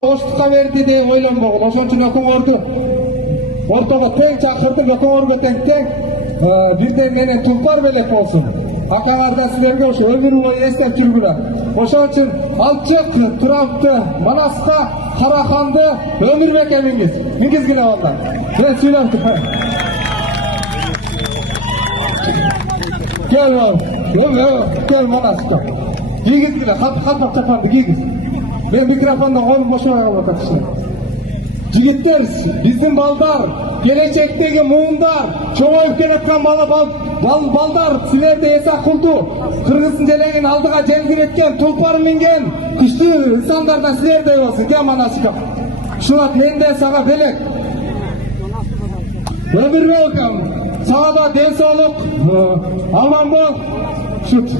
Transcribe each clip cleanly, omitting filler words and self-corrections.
Оштукка берди деп ойлонбогул. Ошон үчүн өкмөрдү ортого тең чакырдык, өкмөргө тең бирден менен Тулпар белек болсун. Акаңар да силерге ошо өмүр бою эстеп жүргүлөр. Ошон үчүн алчык турапты Манаска Караханды Өмүрбекке мингизгиле балдар. Мен сүйлөп турам. Gel Manaska. Кийгизгиле, калпак чапанды кийгиз. Ben mikrofonda kolum boşuna kalmak atışlar. Jigitler, bizim balдар, gelecekteki muğundar, çoğayıp geletken balдар, silerde esak kıldı. Kırgızın jelengin aldığa jengir etken, tulpar mingen, güçlü insanlardan silerde olsun, gel Manaska. Şulat, men de sağa belek. Ömürbek, sağa da densoluk, aman bol, şut.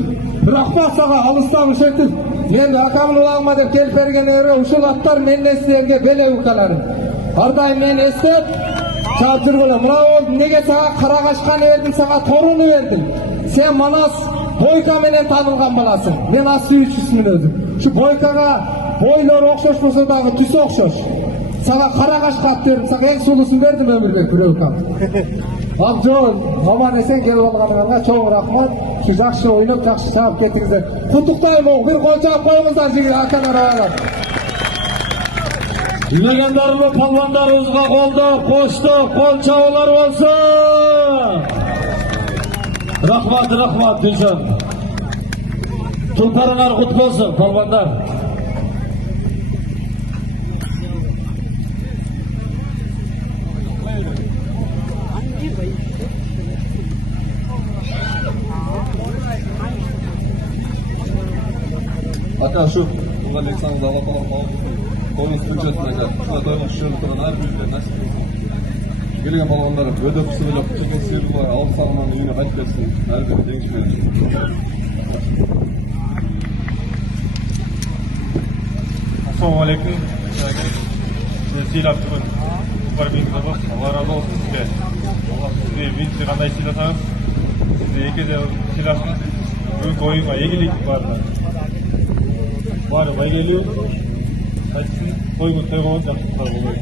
Rahmat sağa, alıstan üşetip. Men akamın ulağıma dep kelip bergenlere uşul atlar menden sizlerge bele ukalarım. Ardayım men estep çağıp жүргөлөм. Мына болду неге сага Карагашканы бердим, сага Торуну бердим. Sen Манас Бойка менен танылган баласың. Мен Асүйчүсүмүн өзүм. Şu Бойкага бойлор окшош болсо дагы түсү окшош. Сага Карагашка ат бердим, сага эң сулуусун бердим Өмүрбек бирөөкам. Абжол, аман эсен келип алганыңарга чоң рахмат. Şu жакшы ойноп, жакшы чаап кетиңиздер. Куттуктайм, бир кол чаап коюңуздар жигит акаңар аялап. Dinlegenlerimle palvanlarımızga koldu, koştu, kol çavalar olsun. Rahmat Dilcan. Tulparınar kutlu olsun palvanlar. Aka şu, bu Alexander Allah falan Toyun bütçesine gel. Şuna toyun şırtıdan her büyükler nasip olsun. Gelgen balonları öde kısmıyla çıkın sıyırlar, al sarmanın yine hak etsin. Her biri denk verir. Assalamu alaikum. Siylap бүгін Тулпар биңгизде бар. Allah razı olsun sizге. Allah sizге бинчи кандай сыйласаңыз, сизде эки де сыйласын. Бүгүнкү оюнга ийгилик баары байгелүү. Айтсын, тойгун той болгон жакшы болот.